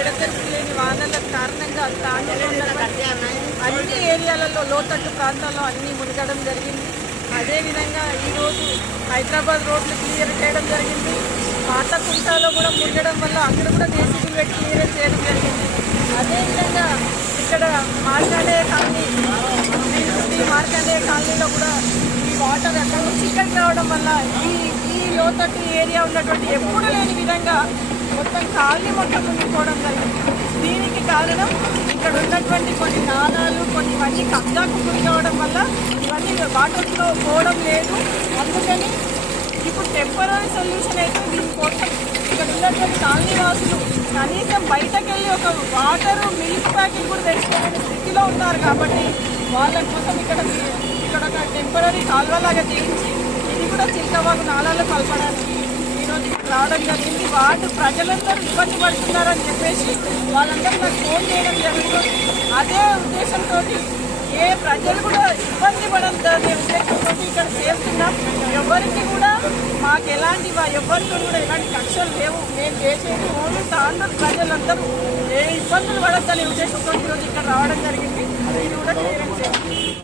ఎడతెరిపి లేని వానల కారణంగా అన్ని ఏరియాలలో లోతట్టు ప్రాంతాల్లో అన్ని మునగడం జరిగింది. అదేవిధంగా ఈరోజు హైదరాబాద్ రోడ్లు క్లియర్ చేయడం జరిగింది. పాతకుంటలో కూడా మునగడం వల్ల అక్కడ కూడా జేసీబీలు పెట్టి క్లియర్ చేయడం జరిగింది. అదేవిధంగా ఇక్కడ మార్కండేయ కాలనీ మార్కండేయ కాలనీలో కూడా ఈ వాటర్ అక్కడ నుంచి ఇక్కడికి రావడం వల్ల ఈ లోతట్టు ఏరియా ఉన్నటువంటి ఎప్పుడు లేని విధంగా మొత్తం కాలనీ మొత్తం మునిగిపోవడం జరిగింది. దీనికి కారణం ఇక్కడ ఉన్నటువంటి కొన్ని నాలాలు కొన్నివన్నీ కబ్జాకు గురి కావడం వల్ల ఇవన్నీ వాటర్లో పోవడం లేదు. అందుకని ఇప్పుడు టెంపరీ సొల్యూషన్ అయితే దీనికోసం ఇక్కడ ఉన్నటువంటి కాలనీ వాసులు కనీసం బయటకు వెళ్ళి ఒక వాటరు మిల్క్ ప్యాకెట్ కూడా తెచ్చుకోలేని స్థితిలో ఉన్నారు. కాబట్టి వాళ్ళ కోసం ఇక్కడ ఒక టెంపరీ కాల్వలాగా చేయించి ఇది కూడా చిల్కవాగు నాలాలు కలపడానికి ఈరోజు ఇక్కడ రావడం జరిగింది. వాటి ప్రజలందరూ ఇబ్బంది పడుతున్నారని చెప్పేసి వాళ్ళందరూ నాకు ఫోన్ చేయడం జరుగుతుంది. అదే ఉద్దేశంతో ఏ ప్రజలు కూడా ఇబ్బంది పడద్దనే ఉద్దేశంతో ఇక్కడ చేస్తున్నాం. ఎవరికి కూడా మాకు ఎవరితో కూడా ఎలాంటి కక్షలు లేవు. మేము చేసేది ఓన్లీ తాండూరు ప్రజలందరూ ఏ ఇబ్బందులు పడద్దనే ఉద్దేశంతో ఈరోజు ఇక్కడ రావడం జరిగింది. ఇది కూడా క్లియరెన్స్ చేయాలి.